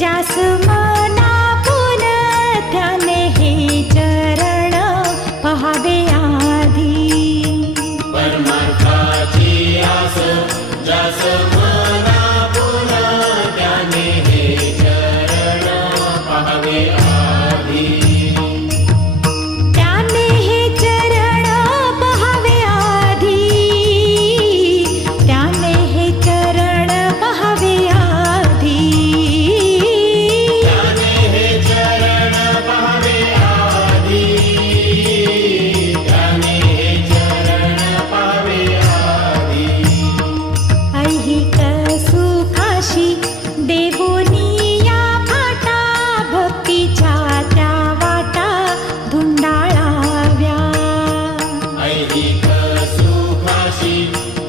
जास मना पुन त्याने हे चरण पहावे आधी. परमार्थाची आस जास मना पुन त्याने हे चरण पहावे आधी. त्याने हे चरण पहावे आधी. त्याने हे चरण पहावे आधी. त्याने हे चरण पहावे आधी. त्याने हे चरण पहावे आधी. ऐहिक सुखाशी देवोनी या फाटा भक्तीच्या त्या वाटा धुंडाळाव्या. ऐहिक सुखाशी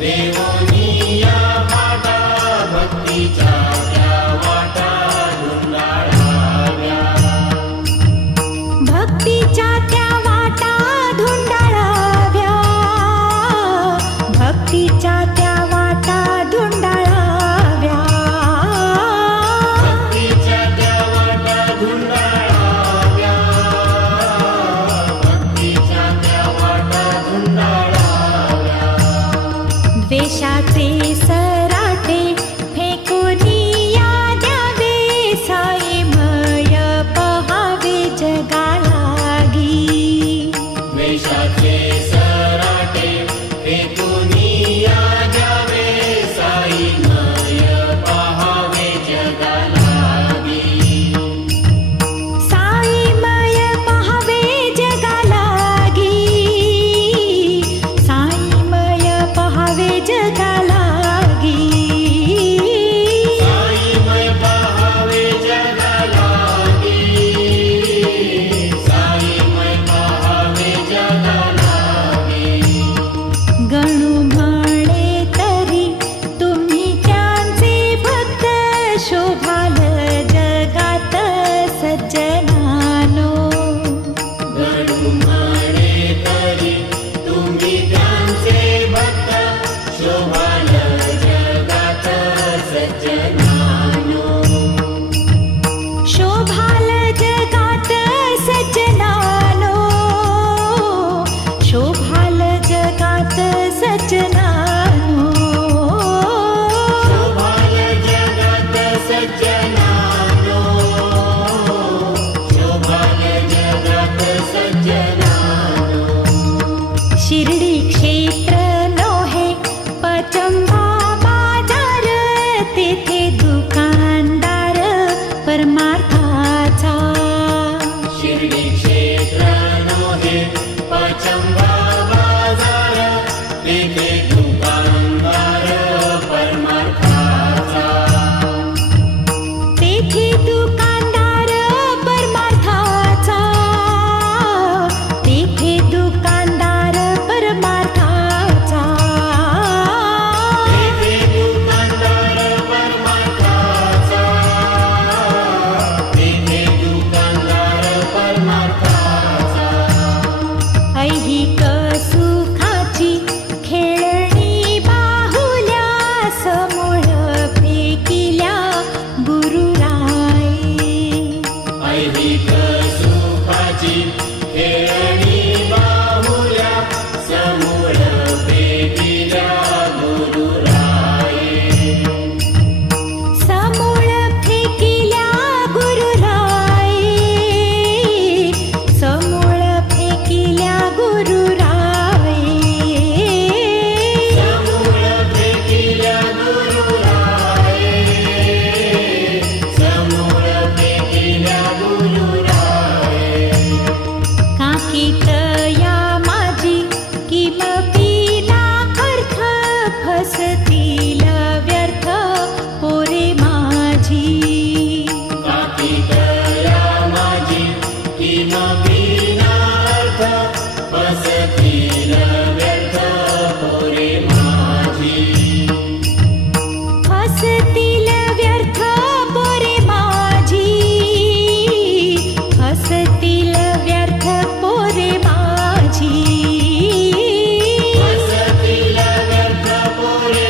देवोनी या वाटा भक्तीच्या त्या वाटा धुंडाळाव्या. भक्तीच्या त्या वाटा धुंडाळाव्या. भक्तीच्या त्या वाटा धुंडाळाव्या. भक्तीच्या त्या वाटा धुंडाळाव्या. भक्तीच्या त्या वाटा धुंडाळाव्या. द्वेषाचे सराटे फेकूनी या द्यावे. साईमय पहावे जगालागी. द्वेषाचे सराटे फेकूनी या द्यावे. साईमय पहावे जगालागी. साईमय पहावे जगालागी. साईमय पहावे जगालागी. साईमय पहावे जगालागी. साईमय पहावे जगालागी. गणू म्हणे तरी तुम्ही त्यांचे भक्त. शोभाल जगात सज्जनानो. गणू म्हणे तरी तुम्ही त्यांचे भक्त. शोभाल जगात सज्जनानो. शोभाल जगात सज्जनानो. शोभाल जगात सज्जनानो. शोभाल जगात सज्जनानो. शोभाल जगात सज्जनानो. शिर्डी क्षेत्र नोहे पचंबा बाजार. तेथे दुकानदार परमार्थाचा. शिर्डी क्षेत्र नोहे पचंबा बाजार. तेथे दुकानदार परमार्थाचा. तेथे दुकानदार परमार्थाचा. तेथे दुकानदार परमार्थाचा. तेथे दुकानदार परमार्थाचा. तेथे दुकानदार परमार्थाचा. ऐहिक सुखाची खेळणी बाहुल्या. समूळ फेकिल्या गुरुराई. ऐहिक सुखाची खेळणी बाहुल्या. समूळ फेकिल्या गुरुराई. समूळ फेकिल्या गुरुराई. समूळ फेकिल्या गुरुराई. समूळ फेकिल्या गुरुराई. समूळ फेकिल्या गुरुराई. काकीत या माझी किमपी ना अर्थ. फसतील व्यर्थ पोरे माझी. काकीतया माझी किमपि नार्थ. फसतील व्यर्थ पोरे माझी. फसतील व्यर्थ पोरे माझी. फसतील व्यर्थ पोरे माझी. फसतील व्यर्थ पोरे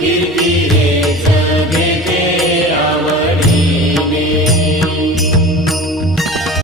कीर्ती